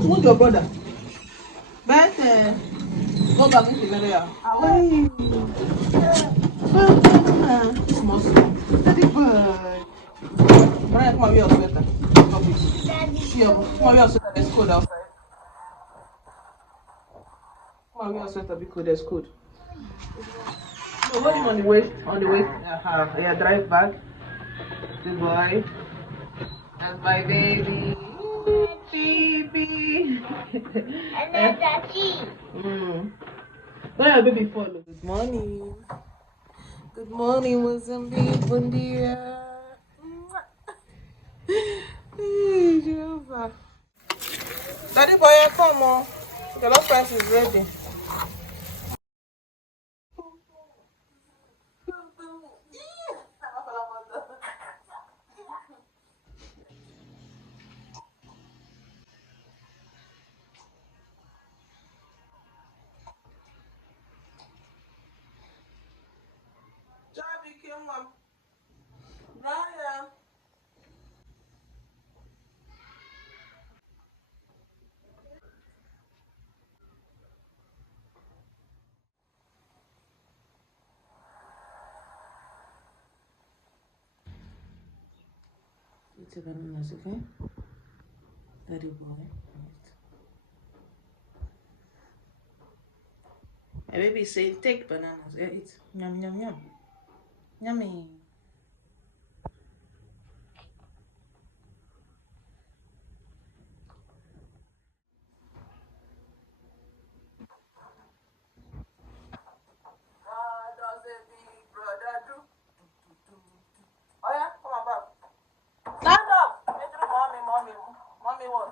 want to wound your brother. But go back into the area. Away. Small, small. Daddy boy. Brian, come on, wear your sweater. Stop it. Yeah, come on, wear your sweater. There's cold outside. Come on, wear your sweater because there's cold. So hold him on the way. On the way. Yeah, drive back. Good boy. That's my baby. Baby. And then Daddy. Where your baby follow? Good morning. Good morning, Mozambique. Bon dia. Hey, Jehovah. Daddy boy, come on. The last rice is ready. Jabi, come on. Brian. Eat your bananas, okay? Daddy boy. My baby is saying, take bananas. Yeah, eat. Yum, yum, yum. Yummy. What does a big brother do? Oh yeah, come on back. Stand up. Mommy, mommy, mommy what?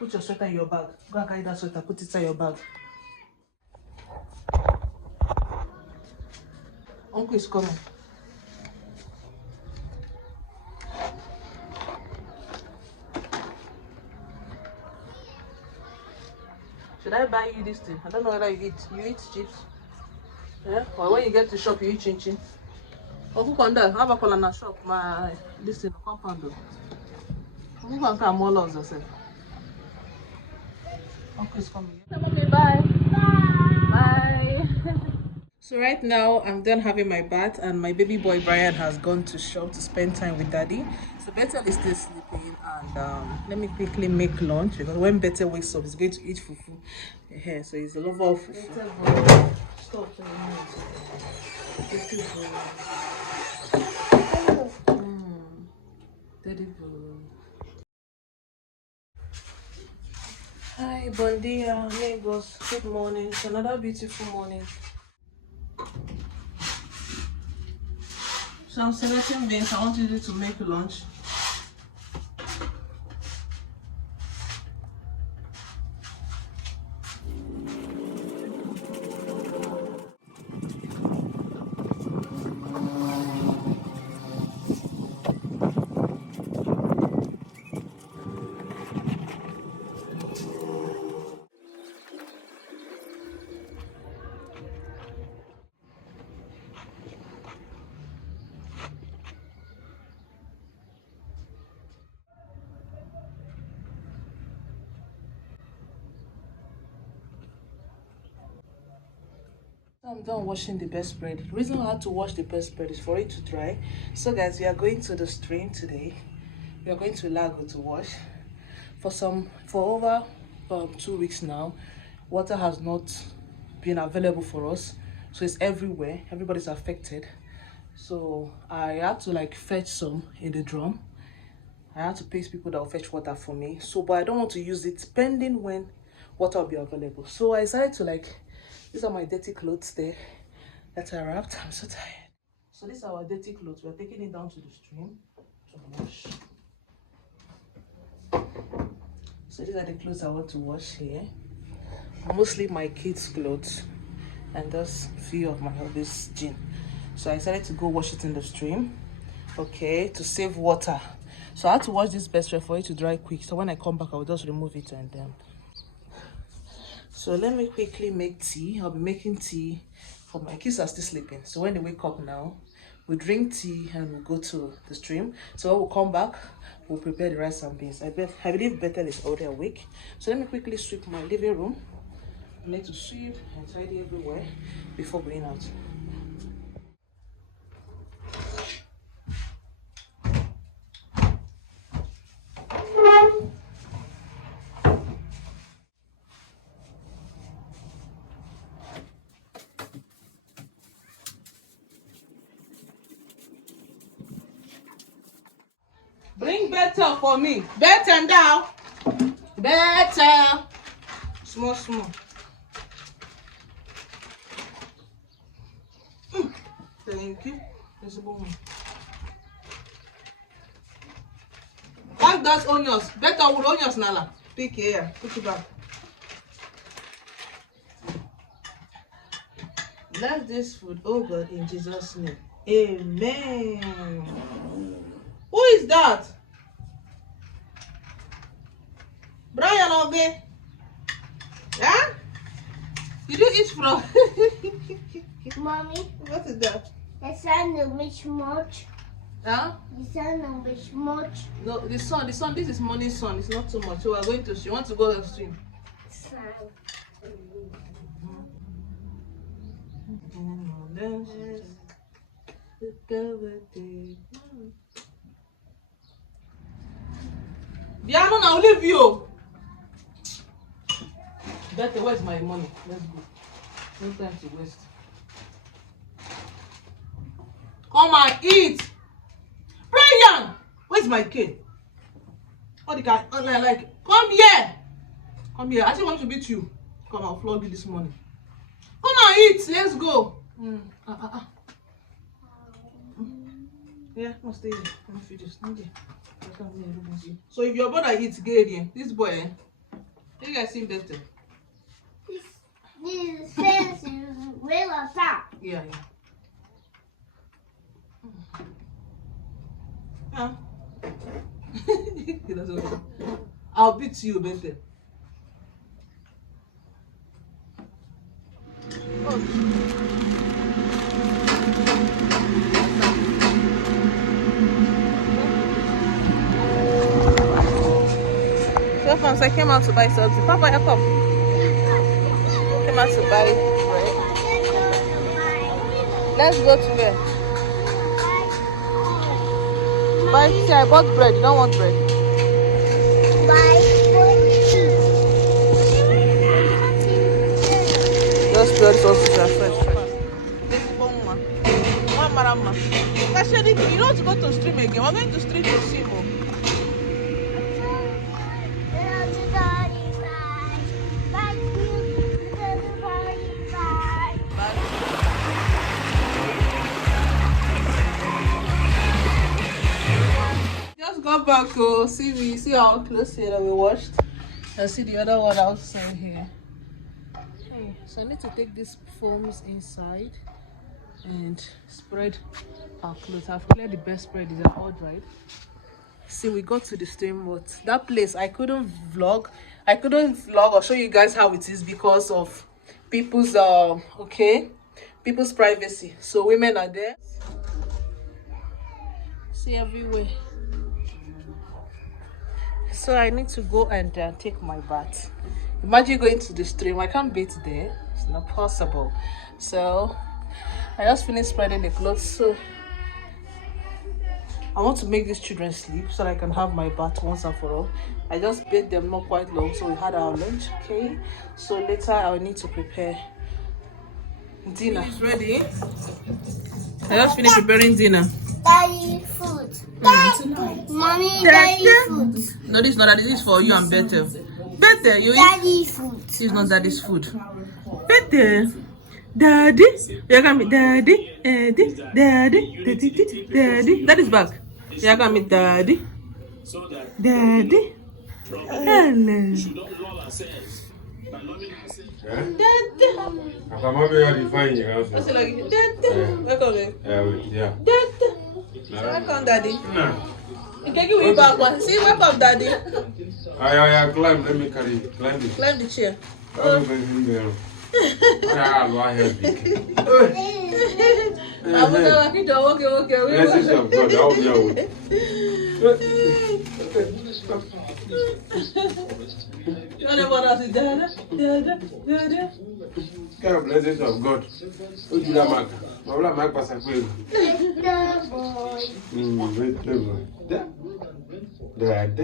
Put your sweater in your bag. Go and carry that sweater. Put it inside your bag. Uncle is coming. Should I buy you this thing? I don't know whether you eat. You eat chips? Yeah? Or when you get to shop, you eat chin chin? Uncle Konda, have a call on a shop. My this thing, compound. Uncle can come more loves yourself. Uncle is coming. Okay, bye. Bye. So right now I'm done having my bath and my baby boy Brian has gone to shop to spend time with daddy. So Bethel is still sleeping and let me quickly make lunch because when Bethel wakes up he's going to eat fufu. Yeah, so he's a lover of fufu. Stop. Daddy boy. Hi, bon dia, neighbors. Good morning. It's another beautiful morning. So I'm selecting beans. I want you to make lunch. I'm done washing the best spread. The reason I had to wash the best spread is for it to dry. So guys, we are going to the stream today. We are going to Lago to wash. For over 2 weeks now, water has not been available for us. So it's everywhere. Everybody's affected. So I had to like fetch some in the drum. I had to pay people that will fetch water for me. So, but I don't want to use it pending when water will be available. So I decided to like, these are my dirty clothes there that I wrapped. I'm so tired. So these are our dirty clothes. We're taking it down to the stream to wash. So these are the clothes I want to wash here. Mostly my kids' clothes and just a few of my husband's jeans. So I decided to go wash it in the stream, okay, to save water. So I had to wash this best way for it to dry quick. So when I come back, I'll just remove it and then. So let me quickly make tea. I'll be making tea for my kids are still sleeping. So when they wake up now, we drink tea and we'll go to the stream. So when we come back, we'll prepare the rice and beans. I believe Bethel is already awake. So let me quickly sweep my living room. I need to sweep and tidy everywhere before going out. Bring Bethel for me. Bethel down. Bethel. Small. Thank you. Pack those onions. Bethel with onions, Nala. Pick here. Put it back. Bless this food, oh God, in Jesus' name. Amen. Who is that? Brian Obe. Huh? Did you eat from? Mommy, What is that? the sun will be much. Huh? The sun will be much. No, the sun, this is morning sun. It's not too much. So we're going to swim. You want to go to swim? Sun. Diana, I'll leave you. Better, where's my money? Let's go. No time to waste. Come and eat. Brian, where's my kid? What the guy? Like, come here. Come here. I just want to beat you. Come, I'll flog you this morning. Come and eat. Let's go. Yeah, no stay here. Let me feed this. Okay. So if your brother eats, get here. This boy, You guys see better. This fence is real top. Yeah. Huh? He doesn't know. I'll beat you better. Oh. So fans, I came out to buy something. Papa, help up. Came out to buy bread. Let's go to where? Buy. See, I bought bread. You don't want bread? Those bread sauces are fresh. This is one. One marama. Actually, you don't go to stream again. We're going to stream to Simo. Just go back to see our clothes here that we washed. And see the other one outside here. Okay, so I need to take these foams inside and spread our clothes. I've cleared the best spread, these are all dried. See, we got to the stream, but that place I couldn't vlog or show you guys how it is because of people's people's privacy. So women are there. See everywhere. So I need to go and take my bath. Imagine going to the stream. I can't bathe there. It's not possible. So I just finished spreading the clothes. So I want to make these children sleep so that I can have my bath once and for all. I just bathed them not quite long, so we had our lunch. Okay. So later I will need to prepare dinner. It's ready. I just finished preparing dinner. Daddy food. Mommy, daddy food. No, this is not that. This is for you and Bethel. Bethel, you eat. Daddy food. This is not daddy's food. Bethel. Daddy. You're gonna meet daddy. Daddy. Daddy's back. You're gonna meet daddy. Daddy. Hello. Daddy. What's it like? Daddy. Welcome, yeah. Daddy. Welcome, daddy. You can give me back one. See, welcome, daddy. I climb. Let me carry. Climb it. Climb the chair. Oh. Blessings of God. I'll be out. Kind of blessings of God. Who did that mark? Mabla mark pass a quiz. Dad.